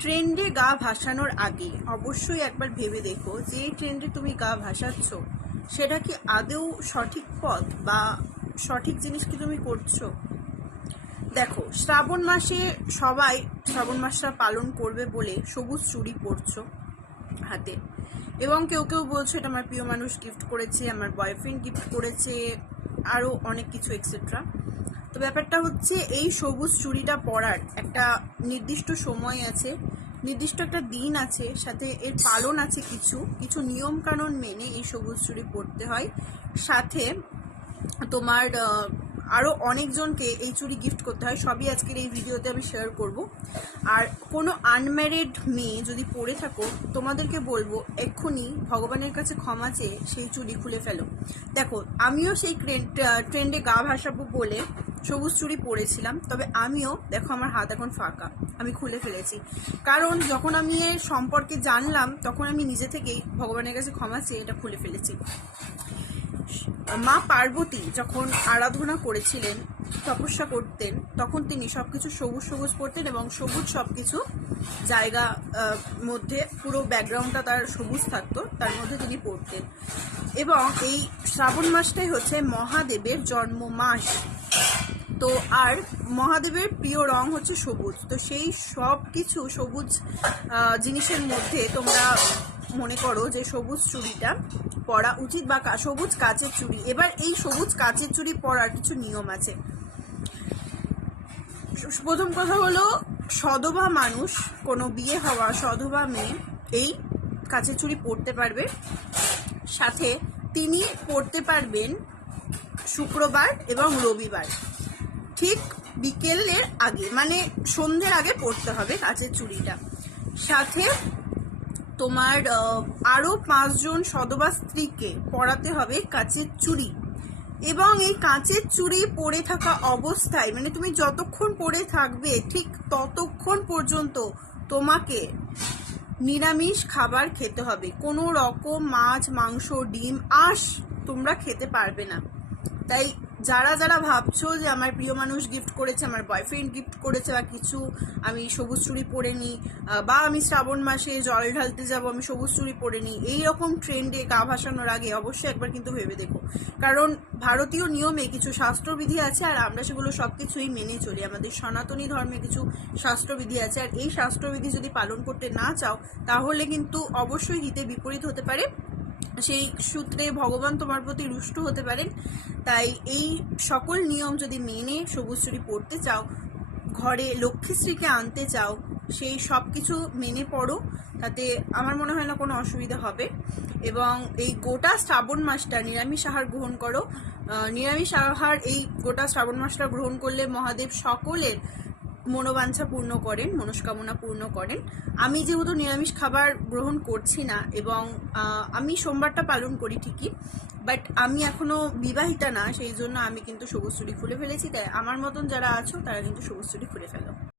ট্রেন্ডে গা ভাসানোর আগে অবশ্যই একবার ভেবে দেখো যে ট্রেন্ডে তুমি গা ভাসাচ্ছ, সেটা কি আদৌ সঠিক পথ বা সঠিক জিনিস কি তুমি করছ? দেখো, শ্রাবণ মাসে সবাই শ্রাবণ মাসটা পালন করবে বলে সবুজ চুড়ি পরছো হাতে। এবং কেউ কেউ বলছো, এটা আমার প্রিয় মানুষ গিফট করেছে, আমার বয়ফ্রেন্ড গিফট করেছে আরও অনেক কিছু এক্সেট্রা তো ব্যাপারটা হচ্ছে এই সবুজ চুড়িটা পরার একটা নির্দিষ্ট সময় আছে, নির্দিষ্ট একটা দিন আছে, সাথে এর পালন আছে কিছু কিছু নিয়মকানুন মেনে এই সবুজ চুড়ি পরতে হয়। সাথে তোমার আহ, আরও অনেকজনকে এই চুড়ি গিফট করতে হয় সবই আজকের এই ভিডিওতে আমি শেয়ার করব। আর কোনো আনম্যারিড মেয়ে যদি পড়ে থাকো তোমাদেরকে বলব এক্ষুনি ভগবানের কাছে ক্ষমা চেয়ে সেই চুড়ি খুলে ফেলো। দেখো আমিও সেই ট্রেন্ডে গা ভাসাবো বলে সবুজ চুড়ি পরেছিলাম তবে আমিও দেখো আমার হাত এখন ফাঁকা আমি খুলে ফেলেছি। কারণ যখন আমি এর সম্পর্কে জানলাম তখন আমি নিজে থেকেই ভগবানের কাছে ক্ষমা চেয়ে এটা খুলে ফেলেছি। মা পার্বতী যখন আরাধনা করেছিলেন, তপস্যা করতেন, তখন তিনি সবকিছু সবুজ সবুজ পড়তেন এবং সবুজ সবকিছু জায়গা মধ্যে পুরো ব্যাকগ্রাউন্ডটা তার সবুজ থাকতো, তার মধ্যে তিনি পড়তেন। এবং এই শ্রাবণ মাসটাই হচ্ছে মহাদেবের জন্ম মাস তো আর মহাদেবের প্রিয় রং হচ্ছে সবুজ। তো সেই সব কিছু সবুজ জিনিসের মধ্যে তোমরা মনে করো যে সবুজ চুড়িটা পরা উচিত বা সবুজ কাচের চুড়ি। এবার এই সবুজ কাচের চুড়ি পরার কিছু নিয়ম আছে। প্রথম কথা হলো সধবা মানুষ, কোনো বিয়ে হওয়া সধবা মেয়ে এই কাচের চুড়ি পরতে পারবে। সাথে তিনি পরতে পারবেন শুক্রবার এবং রবিবার। ঠিক বিকেলের আগে মানে সন্ধ্যের আগে পড়তে হবে কাচের চুড়িটা। সাথে তোমার আহ, আরও পাঁচজন সদবা স্ত্রীকে পরাতে হবে কাঁচের চুড়ি। এবং এই কাঁচের চুড়ি পরে থাকা অবস্থায় মানে তুমি যতক্ষণ পরে থাকবে ঠিক ততক্ষণ পর্যন্ত তোমাকে নিরামিষ খাবার খেতে হবে। কোনো রকম মাছ মাংস ডিম আঁশ তোমরা খেতে পারবে না। তাই যারা যারা ভাবছ যে আমার প্রিয় মানুষ গিফট করেছে, আমার বয়ফ্রেন্ড গিফট করেছে বা কিছু, আমি সবুজ চুড়ি পরে নিই বা আমি শ্রাবণ মাসে জল ঢালতে যাব, আমি সবুজ চুড়ি পরে নিই এইরকম ট্রেন্ডে গা ভাসানোর আগে অবশ্যই একবার কিন্তু ভেবে দেখো। কারণ ভারতীয় নিয়মে কিছু শাস্ত্রবিধি আছে আর আমরা সেগুলো সব কিছুই মেনে চলি। আমাদের সনাতনী ধর্মে কিছু শাস্ত্রবিধি আছে আর এই শাস্ত্রবিধি যদি পালন করতে না চাও, তাহলে কিন্তু অবশ্যই হিতে বিপরীত হতে পারে। সেই সূত্রে ভগবান তোমার প্রতি রুষ্ট হতে পারেন। তাই এই সকল নিয়ম যদি মেনে সবুজ চুরি পড়তে চাও, ঘরে লক্ষ্মীশ্রীকে আনতে চাও, সেই সব কিছু মেনে পড়ো, তাতে আমার মনে হয় না কোনো অসুবিধা হবে। এবং এই গোটা শ্রাবণ মাসটা নিরামিষ আহার গ্রহণ করো। নিরামিষ আহার এই গোটা শ্রাবণ মাসটা গ্রহণ করলে মহাদেব সকলের মনোবাঞ্ছা পূর্ণ করেন, মনস্কামনা পূর্ণ করেন। আমি যেহেতু নিরামিষ খাবার গ্রহণ করছি না এবং আমি সোমবারটা পালন করি ঠিকই বাট আমি এখনও বিবাহিতা না, সেই জন্য আমি কিন্তু সবুজ চুরি খুলে ফেলেছি, তাই আমার মতন যারা আছো, তারা কিন্তু সবুজ চুরি খুলে ফেলো।